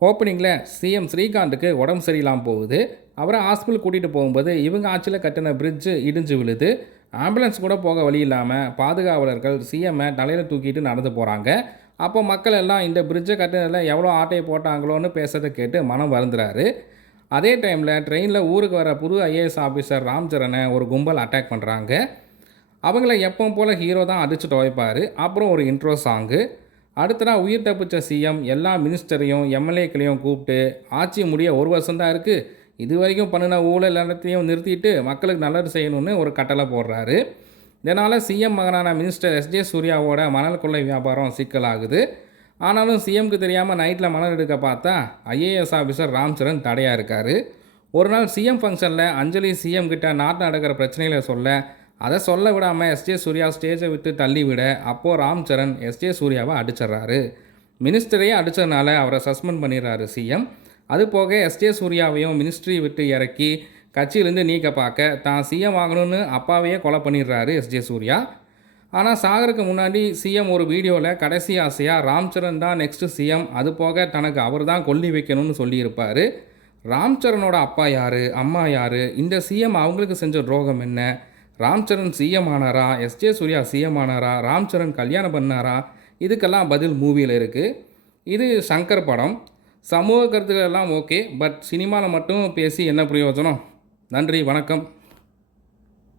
ஓப்பனிங்கில் சிஎம் ஸ்ரீகாந்துக்கு உடம்பு சரியில்லாமல் போகுது. அவரை ஹாஸ்பிட்டல் கூட்டிகிட்டு போகும்போது இவங்க ஆட்சியில் கட்டின பிரிட்ஜு இடிஞ்சு விழுது. ஆம்புலன்ஸ் கூட போக வழி இல்லாமல் பாதுகாவலர்கள் சிஎம்மை தலையில் தூக்கிட்டு நடந்து போகிறாங்க. அப்போ மக்கள் எல்லாம் இந்த பிரிட்ஜை கட்டினதில் எவ்வளோ ஆட்டையை போட்டாங்களோன்னு பேசுறதை கேட்டு மனம் வருந்துறாரு. அதே டைமில் ட்ரெயினில் ஊருக்கு வர புது ஐஏஎஸ் ஆஃபீஸர் ராம்சரனை ஒரு கும்பல் அட்டாக் பண்ணுறாங்க. அவங்கள எப்பவும் போல் ஹீரோ தான் அடிச்சு துவைப்பார். அப்புறம் ஒரு இன்ட்ரோ சாங்கு. அடுத்ததாக உயிர் தப்பிச்ச சிஎம் எல்லா மினிஸ்டரையும் எம்எல்ஏக்களையும் கூப்பிட்டு ஆட்சி முடிய ஒரு வருஷம் தான் இருக்குது, இது வரைக்கும் பண்ணின ஊழல் எல்லாத்தையும் நிறுத்திட்டு மக்களுக்கு நல்லது செய்யணும்னு ஒரு கட்டளை போடுறாரு. இதனால் சிஎம் மகனான மினிஸ்டர் எஸ்ஜே சூர்யாவோட மணல் கொள்ளை வியாபாரம் சிக்கலாகுது. ஆனாலும் சிஎம்க்கு தெரியாமல் நைட்டில் மணல் எடுக்க பார்த்தா ஐஏஎஸ் ஆஃபீஸர் ராம்சரன் தடையாக இருக்கார். ஒரு நாள் சிஎம் ஃபங்க்ஷனில் அஞ்சலி சிஎம் கிட்ட நாட்டில் நடக்கிற பிரச்சனைகளை சொல்ல, அதை சொல்ல விடாமல் எஸ்ஜே சூர்யா ஸ்டேஜை விட்டு தள்ளி விட, அப்போது ராம்சரண் எஸ்ஜே சூர்யாவை அடிச்சிட்றாரு. மினிஸ்டரையே அடித்ததுனால அவரை சஸ்பெண்ட் பண்ணிடுறாரு சிஎம். அது போக எஸ்ஜே சூர்யாவையும் மினிஸ்ட்ரி விட்டு இறக்கி கட்சியிலேருந்து நீக்க பார்க்க தான் சிஎம் ஆகணும்னு அப்பாவையே கொலை பண்ணிடுறாரு எஸ்ஜே சூர்யா. ஆனால் சாகருக்கு முன்னாடி சிஎம் ஒரு வீடியோவில் கடைசி ஆசையாக ராம்சரண் தான் நெக்ஸ்ட்டு சிஎம், அது போக தனக்கு அவர் தான் கொல்லி வைக்கணும்னு சொல்லியிருப்பார். ராம்சரனோட அப்பா யார், அம்மா யார், இந்த சிஎம் அவங்களுக்கு செஞ்ச துரோகம் என்ன, ராம்சரண் சிஎம் ஆனாரா, எஸ்ஜே சூர்யா சிஎம் ஆனாரா, ராம்சரண் கல்யாணம் பண்ணாரா, இதுக்கெல்லாம் பதில் மூவியில் இருக்குது. இது சங்கர் படம். சமூக கருத்துக்கள் எல்லாம் ஓகே, பட் சினிமாவில் மட்டும் பேசி என்ன பிரயோஜனம்? நன்றி, வணக்கம்.